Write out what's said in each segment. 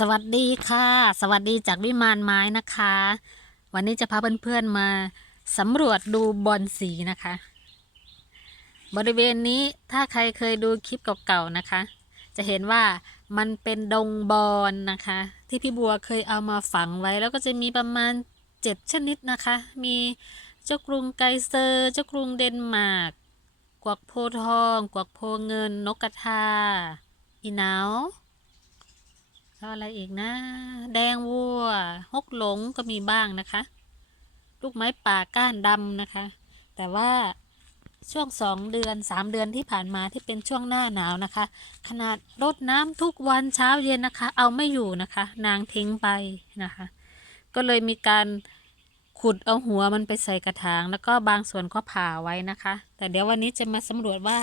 สวัสดีค่ะ สวัสดีจากวิมานไม้นะคะ วันนี้จะพาเพื่อนๆมาสำรวจดูบอลสีนะคะ บริเวณนี้ถ้าใครเคยดูคลิปเก่าๆนะคะ จะเห็นว่ามันเป็นดงบอลนะคะ ที่พี่บัวเคยเอามาฝังไว้ แล้วก็จะมีประมาณเจ็ดชนิดนะคะ มีเจ้ากรุงไกเซอร์ เจ้ากรุงเดนมาร์กกวักโพทอง กวักโพเงิน นกกระทาอีนาว แล้วอะไรอีกนะ แดงวัว ฮกหลงก็มีบ้างนะคะ ลูกไม้ป่าก้านดำนะคะ แต่ว่าช่วงสองเดือนสามเดือนที่ผ่านมาที่เป็นช่วงหน้าหนาวนะคะ ขนาดรดน้ำทุกวันเช้าเย็นนะคะ เอาไม่อยู่นะคะ นางทิ้งไปนะคะ ก็เลยมีการขุดเอาหัวมันไปใส่กระถาง แล้วก็บางส่วนก็ผ่าไว้นะคะ แต่เดี๋ยววันนี้จะมาสำรวจว่า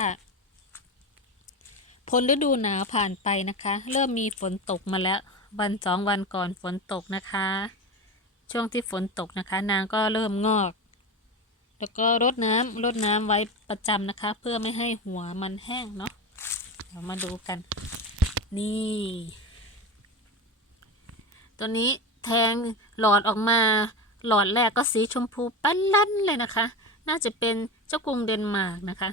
พ้นฤดูหนาวผ่านไปนะคะ เริ่มมีฝนตกมาแล้ว วันสองวันก่อนฝนตกนะคะ ช่วงที่ฝนตกนะคะ นางก็เริ่มงอก แล้วก็รดน้ำรดน้ำไว้ประจำนะคะ เพื่อไม่ให้หัวมันแห้งเนาะเดี๋ยวมาดูกัน นี่ ตัวนี้แทงหลอดออกมา หลอดแรกก็สีชมพูปั้นลั่นเลยนะคะ น่าจะเป็นเจ้ากรุงเดนมาร์กนะคะ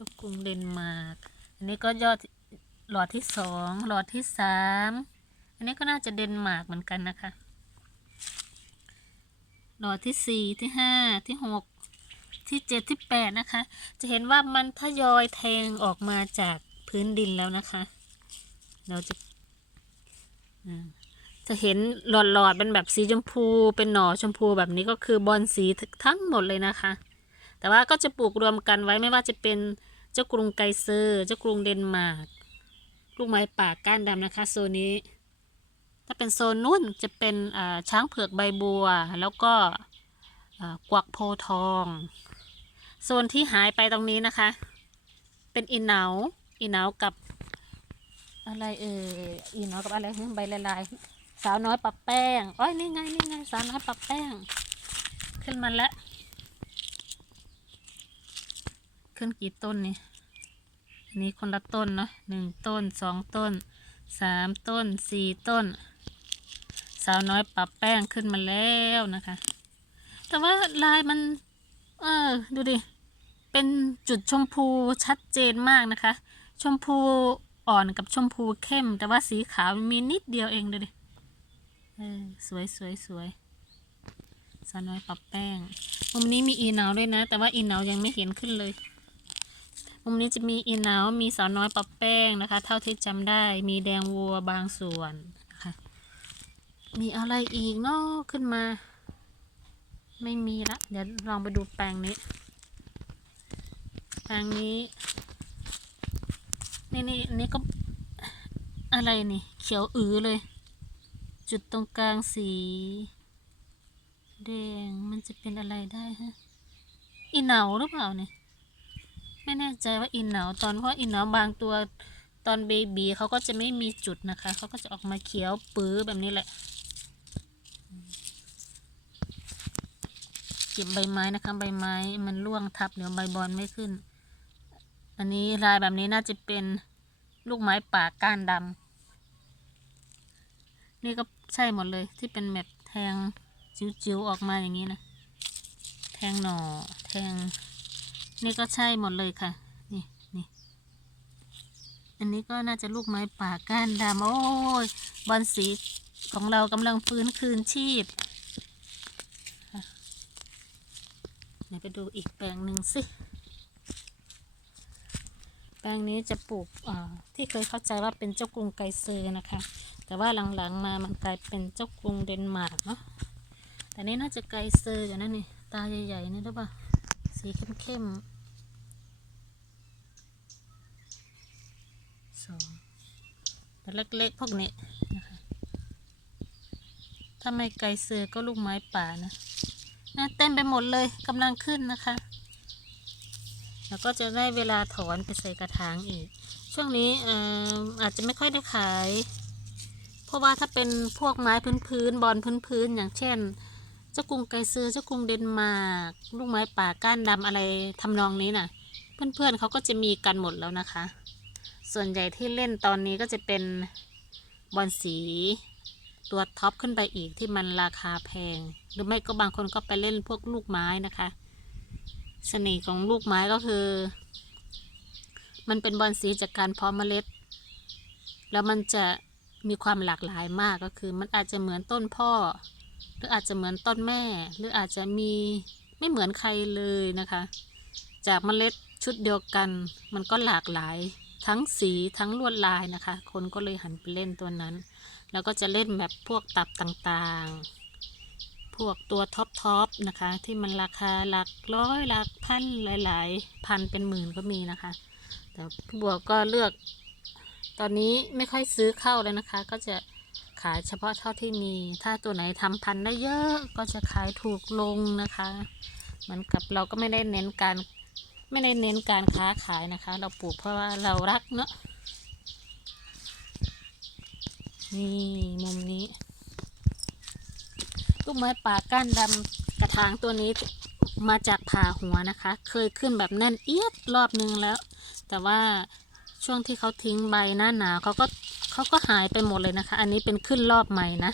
เจ้ากรุงเดนมาร์กอันนี้ก็ยอดหลอดที่สองหลอดที่สามอันนี้ก็น่าจะเดนมาร์กเหมือนกันนะคะ หลอดที่สี่ที่ห้าที่หกที่เจ็ดที่แปดนะคะ จะเห็นว่ามันทยอยแทงออกมาจากพื้นดินแล้วนะคะ เราจะจะเห็นหลอดหลอดๆเป็นแบบสีชมพูเป็นหน่อชมพูแบบนี้ก็คือบอลสีทั้งหมดเลยนะคะ แต่ว่าก็จะปลูกรวมกันไว้ไม่ว่าจะเป็น เจ้ากรุงไกเซอร์ เจ้ากรุงเดนมาร์กลูกไม้ป่าก้านดำนะคะโซนนี้ ถ้าเป็นโซนนู้นจะเป็นอ่าช้างเผือกใบบัว แล้วก็กวักโพทองโซนที่หายไปตรงนี้นะคะ เป็นอีเหนาอีเหนากับอะไรเอ่ยอีเหนากับอะไรใบลายสาวน้อยปับแป้ง อ้อยนี่ไงนี่ไงสาวน้อยปับแป้ง ขึ้นมาแล้ว ขึ้นกี่ต้นนี่อันนี้คนละต้นเนาะหนึ่งต้นสองต้นสามต้นสี่ต้น สาวน้อยปรับแป้งขึ้นมาแล้วนะคะ แต่ว่าลายมัน เออ ดูดิ เป็นจุดชมพูชัดเจนมากนะคะ ชมพูอ่อนกับชมพูเข้ม แต่ว่าสีขาวมีนิดเดียวเองดูดิเออสวยสวยสวยสาวน้อยปรับแป้งมุมนี้มีอีเหนาด้วยนะ แต่ว่าอีเหนายังไม่เห็นขึ้นเลย มุมนี้จะมีอีเหนามีสาวน้อยปรับแป้งนะคะ เท่าที่จำได้ มีแดงวัวบางส่วนนะคะมีอะไรอีกเนาะขึ้นมา ไม่มีละ เดี๋ยวลองไปดูแปลงนี้ แปลงนี้ นี่นี่อันนี่ก็อะไรนี่ เขียวอือเลย จุดตรงกลางสี แดงมันจะเป็นอะไรได้ฮะอีเหนาหรือเปล่าเนี่ย ไม่แน่ใจว่าอินเหนาตอนเพราะอินเหนาบางตัวตอนเบบีเขาก็จะไม่มีจุดนะคะเขาก็จะออกมาเขียวปื้อแบบนี้แหละเก็บใบไม้นะคะใบไม้มันร่วงทับเดี๋ยวใบบอลไม่ขึ้น อันนี้ลายแบบนี้น่าจะเป็นลูกไม้ป่าก้านดำนี่ก็ใช่หมดเลยที่เป็นแบบแทงจิ๋วๆออกมาอย่างนี้นะ แทงหน่อแทง นี่ก็ใช่หมดเลยค่ะ นี่นี่อันนี้ก็น่าจะลูกไม้ป่าก้านดำโอ้ยบอลสีของเรากำลังฟื้นคืนชีพเดี๋ยวไปดูอีกแปลงหนึ่งสิ แปลงนี้จะปลูกที่เคยเข้าใจว่าเป็นเจ้ากรุงไกเซอร์นะคะ แต่ว่าหลังๆมามันกลายเป็นเจ้ากรุงเดนมาร์กเนาะ แต่นี่น่าจะไกเซอร์อยู่นะนี่ ตาใหญ่ๆนี่หรือเปล่า สีเข้มๆสองแต่เล็กๆพวกนี้นะคะถ้าไม่ไกลเสือก็ลูกไม้ป่านะนะเต็มไปหมดเลยกำลังขึ้นนะคะ แล้วก็จะได้เวลาถอนไปใส่กระถางอีก ช่วงนี้ออาจจะไม่ค่อยได้ขาย เพราะว่าถ้าเป็นพวกไม้พื้นๆบอลพื้นๆอย่างเช่น เจ้ากรุงไกเซอร์เจ้ากรุงเดนมาร์กลูกไม้ป่าก้านดำอะไรทำนองนี้น่ะ เพื่อนๆเขาก็จะมีกันหมดแล้วนะคะ ส่วนใหญ่ที่เล่นตอนนี้ก็จะเป็นบอลสีตัวท็อปขึ้นไปอีกที่มันราคาแพง หรือไม่ก็บางคนก็ไปเล่นพวกลูกไม้นะคะ เสน่ห์ของลูกไม้ก็คือ มันเป็นบอลสีจากการเพาะเมล็ด แล้วมันจะมีความหลากหลายมากก็คือ มันอาจจะเหมือนต้นพ่อ หรืออาจจะเหมือนต้นแม่ หรืออาจจะมีไม่เหมือนใครเลยนะคะ จากเมล็ดชุดเดียวกัน มันก็หลากหลายทั้งสีทั้งลวดลายนะคะ คนก็เลยหันไปเล่นตัวนั้น แล้วก็จะเล่นแบบพวกตับต่างๆ พวกตัวท็อปทอปนะคะ ที่มันราคาหลักร้อยหลักพันหลาย ๆ พันเป็นหมื่นก็มีนะคะ แต่พี่บัวก็เลือก ตอนนี้ไม่ค่อยซื้อเข้าเลยนะคะ ก็จะ ขายเฉพาะเท่าที่มี ถ้าตัวไหนทำพันได้เยอะก็จะขายถูกลงนะคะ เหมือนกับเราก็ไม่ได้เน้นการไม่ได้เน้นการค้าขายนะคะ เราปลูกเพราะว่าเรารักเนาะนี่มุมนี้ลูกไม้ป่าก้านดำกระถางตัวนี้มาจากผ่าหัวนะคะ เคยขึ้นแบบแน่นเอียดรอบนึงแล้ว แต่ว่าช่วงที่เขาทิ้งใบหน้าหนาวเขาก็ เขาก็หายไปหมดเลยนะคะ อันนี้เป็นขึ้นรอบใหม่นะ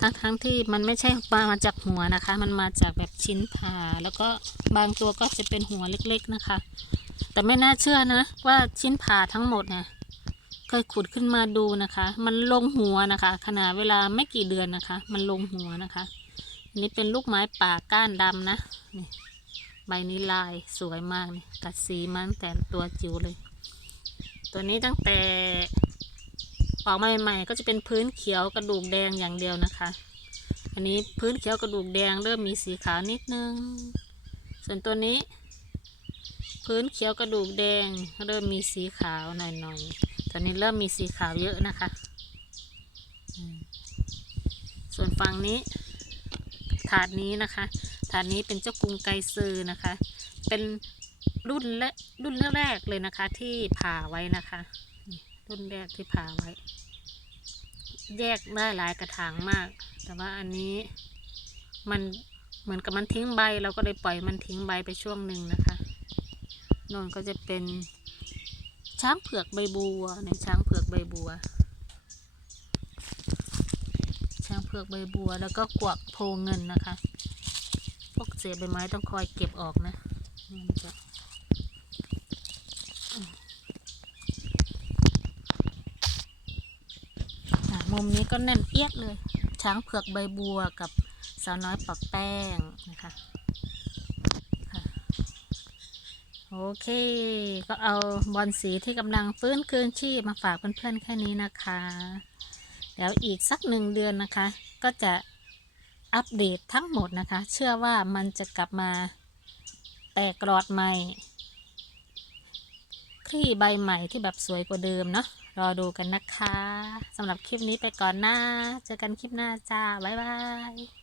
ทั้งทั้งที่มันไม่ใช่มาจากหัวนะคะ มันมาจากแบบชิ้นผ่า แล้วก็บางตัวก็จะเป็นหัวเล็กๆนะคะ แต่ไม่น่าเชื่อนะ ว่าชิ้นผ่าทั้งหมดเนี่ยเคยขุดขึ้นมาดูนะคะ มันลงหัวนะคะ ขนาดเวลาไม่กี่เดือนนะคะ มันลงหัวนะคะอันนี้เป็นลูกไม้ป่าก้านดำนะนี่ใบนี้ลายสวยมากเลยตัดสีมาตั้งแต่ตัวจิ๋วเลย ตัวนี้ตั้งแต่ ออกมาใหม่ๆก็จะเป็นพื้นเขียวกระดูกแดงอย่างเดียวนะคะ อันนี้พื้นเขียวกระดูกแดงเริ่มมีสีขาวนิดนึง ส่วนตัวนี้ พื้นเขียวกระดูกแดงเริ่มมีสีขาวหน่อยๆตอนนี้เริ่มมีสีขาวเยอะนะคะ ส่วนฝั่งนี้ ถาดนี้นะคะ ถาดนี้เป็นเจ้ากรุงไกซือนะคะ เป็นรุ่นและรุ่นแรกๆเลยนะคะที่ผ่าไว้นะคะ นี่รุ่นแรกที่ผ่าไว้ แยกได้หลายกระถางมาก แต่ว่าอันนี้มันเหมือนกับมันทิ้งใบ เราก็เลยปล่อยมันทิ้งใบไปช่วงหนึ่งนะคะนนก็จะเป็นช้างเผือกใบบัวในช้างเผือกใบบัว ช้างเผือกใบบัว แล้วก็กวักโพเงินนะคะ พวกเศษใบไม้ต้องคอยเก็บออกนะมันจะ มุมนี้ก็แน่นเอียดเลย ช้างเผือกใบบัวกับสาวน้อยปักแป้งนะคะค่ะโอเค ก็เอาบอลสีที่กำลังฟื้นคืนชีพมาฝากเพื่อนๆแค่นี้นะคะ เดี๋ยวอีกสักหนึ่งเดือนนะคะ ก็จะอัปเดตทั้งหมดนะคะ เชื่อว่ามันจะกลับมาแตกกรอดใหม่ คลี่ใบใหม่ที่แบบสวยกว่าเดิมเนาะ รอดูกันนะคะสำหรับคลิปนี้ไปก่อนนะ เจอกันคลิปหน้าจ้า บ๊ายบาย